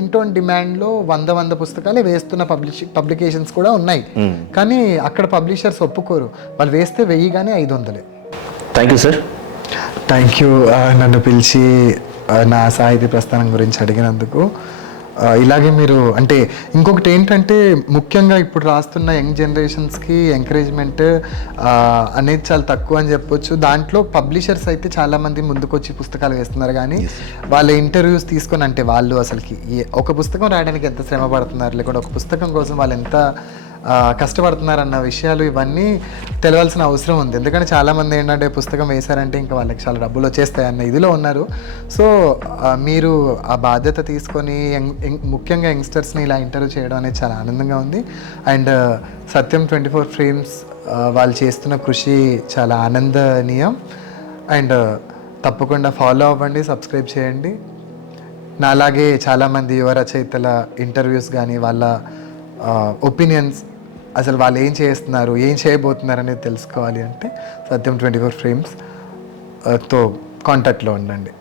ఇంటోన్ డిమాండ్లో వంద వంద పుస్తకాలే వేస్తున్న పబ్లిష్ పబ్లికేషన్స్ కూడా ఉన్నాయి. కానీ అక్కడ పబ్లిషర్స్ ఒప్పుకోరు. వాళ్ళు వేస్తే వెయ్యి కానీ ఐదు వందలే thank you sir thank you నన్ను పిలిచి ఆ, నా సాహితీ ప్రస్థానం గురించి అడిగినందుకు. ఇలాగే మీరు అంటే ఇంకొకటి ఏంటంటే ముఖ్యంగా ఇప్పుడు రాస్తున్న యంగ్ జనరేషన్స్కి ఎంకరేజ్మెంట్ అనేది చాలా తక్కువ అని చెప్పొచ్చు. దాంట్లో పబ్లిషర్స్ అయితే చాలామంది ముందుకొచ్చి పుస్తకాలు వేస్తున్నారు కానీ వాళ్ళ ఇంటర్వ్యూస్ తీసుకొని అంటే వాళ్ళు అసలుకి ఒక పుస్తకం రాయడానికి ఎంత శ్రమ పడుతున్నారు? లేకుంటే ఒక పుస్తకం కోసం వాళ్ళు ఎంత కష్టపడుతున్నారన్న విషయాలు ఇవన్నీ తెలవాల్సిన అవసరం ఉంది. ఎందుకంటే చాలామంది ఏంటంటే పుస్తకం వేశారంటే ఇంకా వాళ్ళకి చాలా డబ్బులు వచ్చేస్తాయన్న ఇదిలో ఉన్నారు. సో మీరు ఆ బాధ్యత తీసుకొని యంగ్- ముఖ్యంగా యంగ్స్టర్స్ని ఇలా ఇంటర్వ్యూ చేయడం అనేది చాలా ఆనందంగా ఉంది. And Satyam twenty four frames వాళ్ళు చేస్తున్న కృషి చాలా ఆనందనీయం. అండ్ తప్పకుండా ఫాలో అవ్వండి సబ్స్క్రైబ్ చేయండి. నాలాగే చాలామంది యువ రచయితల ఇంటర్వ్యూస్ కానీ వాళ్ళ ఒపీనియన్స్ అసలు వాళ్ళు ఏం చేస్తున్నారు ఏం చేయబోతున్నారు అనేది తెలుసుకోవాలి అంటే సత్యం ట్వంటీ ఫోర్ ఫ్రేమ్స్తో కాంటాక్ట్లో ఉండండి.